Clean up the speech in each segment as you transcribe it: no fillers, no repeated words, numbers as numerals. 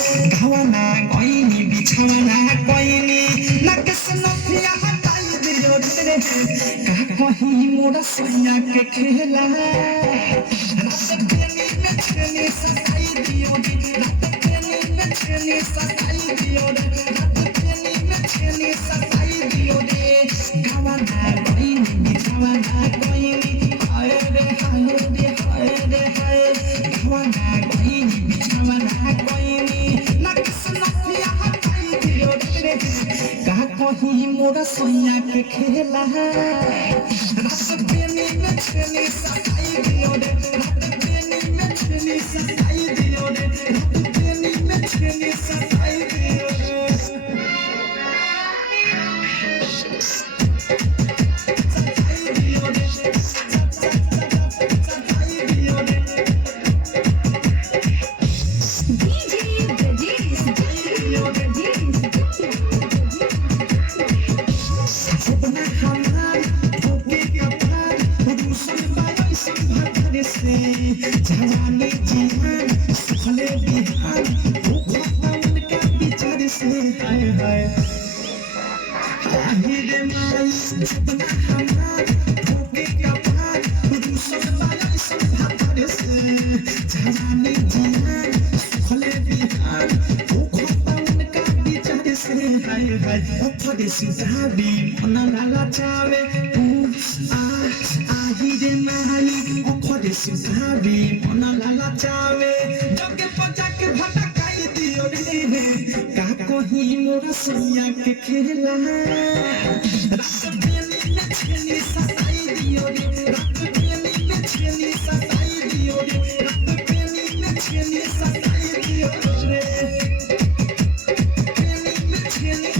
गावाना गइनी बिछावाना गइनी नकेस नथिया हटाई दियो रे का कहीं मोरा सैया के खेला रात बेनी में छेनी सताई दियो रे रात बेनी में छेनी सताई दियो रे रात बेनी में छेनी सताई दियो रे गावाना गइनी बिछावाना गइनी हाय रे हाय रे हाय रे हाय गावाना गइनी बिछावाना गइनी नकेस नथिया हटाई दियो रे का कहीं मोरा सैया के खेला रात बेनी में छेनी सताई दियो रे रात बेनी में छेनी सताई दियो रे रात बेनी में छेनी सताई दियो रे सताई दियो रे सताई दियो रे DJ Brajesh, सपना हमार होके कपार रूसन बाई संभर से जवानी जीवन सुखले बिहार भूखता उनका विचार से हाय हाय आहिरे माई सपना हमार होके कपार रूसन बाई संभर से जवानी जीवन सुखले बिहार भूखता उनका विचार से हाय हाय ओपरे सुधाबी मना लाला चावे आहिरे माई ओपरे सुधाबी मना लाला चावे जगे पजा के भटकाई दियो रे का कहीं मोरा सैया के खेला रात बेनी में छेनी सताई दियो रे रात बेनी में छेनी सताई दियो रे रात बेनी में छेनी सताई दियो रे बेनी में छेनी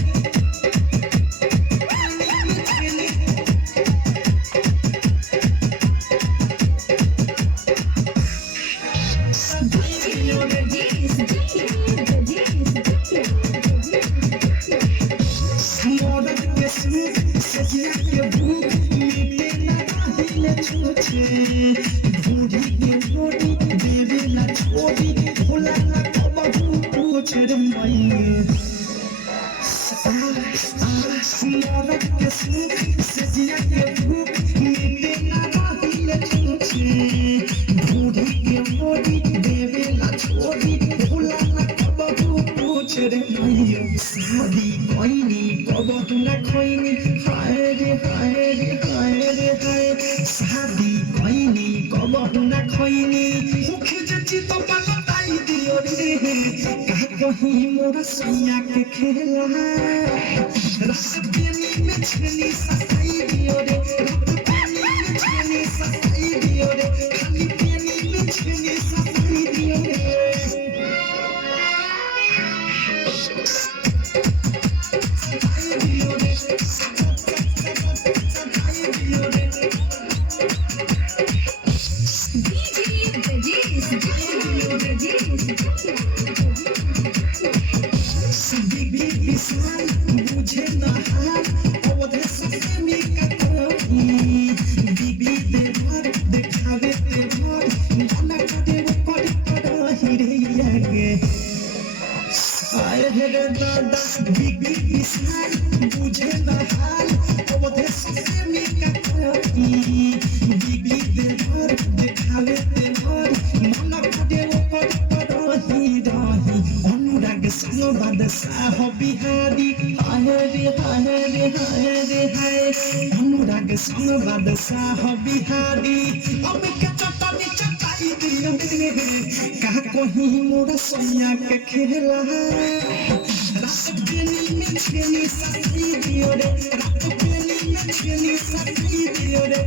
मौरत के सूप सजिया के भूख मिटे ना हिले छूछे बूढ़ी के रोटी देवे ना छोड़ी भोला ना कबहू पूछ रे मई मौरत के सूप सजिया के भूख मिटे ना हिले छूछे बूढ़ी के रोटी देवे ना छोड़ी भोला ना कबहू पूछ रे मई शादी कोइनी कबहू ना खोइनी हाय रे हाय रे हाय रे हाय शादी कोइनी कबहू ना खोइनी मुखे जची तो पलटाई दियो रे का कहीं मोरा सैया के खेला रात बेनी में छेनी सताई दियो रे रात बेनी में छेनी सताई दियो रे खाली बेनी में छेनी सताई दियो रे सताई दियो रे सताई दियो रे DJ Brajesh, बिगड़ी विशाल मुझे न हाल अवधे सपनी का कहीं बिगड़ी देवर देखावे तेवर मना करे वो पड़ी रे आगे आए रे दादा बिगड़ी विशाल मुझे न हाल अवधे सपनी का कहीं बिगड़ी देवर देखावे तेवर मना करे वो पड़ी रही अनुराग संग बादशाह बिहारी हाय रे हाय रे हाय रे हाय अनुराग संग बादशाह बिहारी अब के चटाई चटाई दियो रे का कहीं मोरा सैया के खेला रात बेनी में छेनी सताई दियो रे रात बेनी में छेनी सताई दियो रे